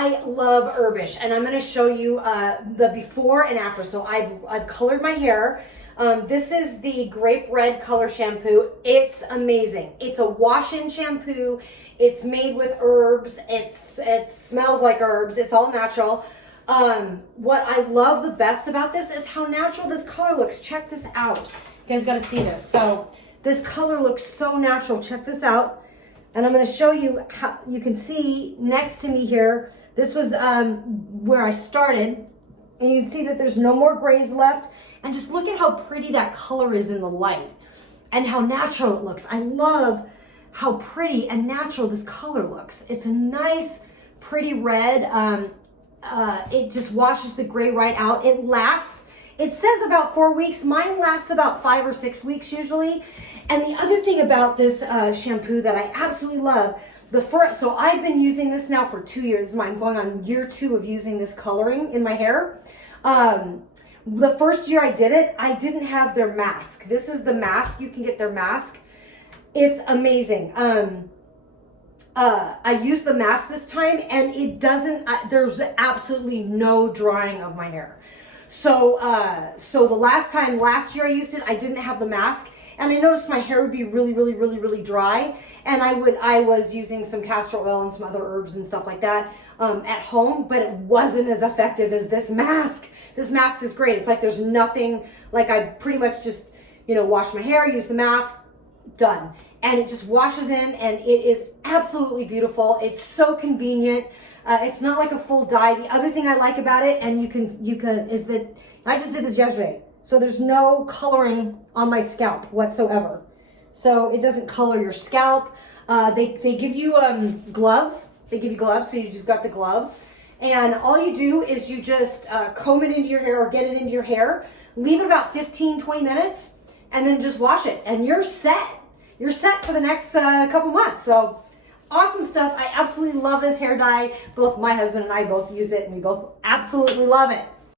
I love Herbishh, and I'm going to show you the before and after. So I've colored my hair. This is the Grape Red Color Shampoo. It's amazing. It's a wash-in shampoo. It's made with herbs. It smells like herbs. It's all natural. What I love the best about this is how natural this color looks. Check this out. You guys got to see this. So this color looks so natural. Check this out. And I'm going to show you how you can see next to me here. This was where I started. And you can see that there's no more grays left. And just look at how pretty that color is in the light and how natural it looks. I love how pretty and natural this color looks. It's a nice, pretty red. It just washes the gray right out. It lasts, it says about 4 weeks. Mine lasts about 5 or 6 weeks usually. And the other thing about this shampoo that I absolutely love, so I've been using this now for 2 years. I'm going on year 2 of using this coloring in my hair. The first year I did it, I didn't have their mask. This is the mask. You can get their mask. It's amazing. I used the mask this time, and it doesn't, there's absolutely no drying of my hair. So the last year I used it, I didn't have the mask, and I noticed my hair would be really, really, really, really dry. And I was using some castor oil and some other herbs and stuff like that at home, but it wasn't as effective as this mask. This mask is great. It's like there's nothing, like I pretty much just, wash my hair, use the mask, done. And it just washes in, and it is absolutely beautiful. It's so convenient. It's not like a full dye. The other thing I like about it, and you can, is that I just did this yesterday. So there's no coloring on my scalp whatsoever. So it doesn't color your scalp. They give you gloves. They give you gloves, so you just got the gloves. And all you do is you just comb it into your hair or get it into your hair. Leave it about 15, 20 minutes, and then just wash it. And you're set. You're set for the next couple months. So awesome stuff. I absolutely love this hair dye. Both my husband and I both use it, and we both absolutely love it.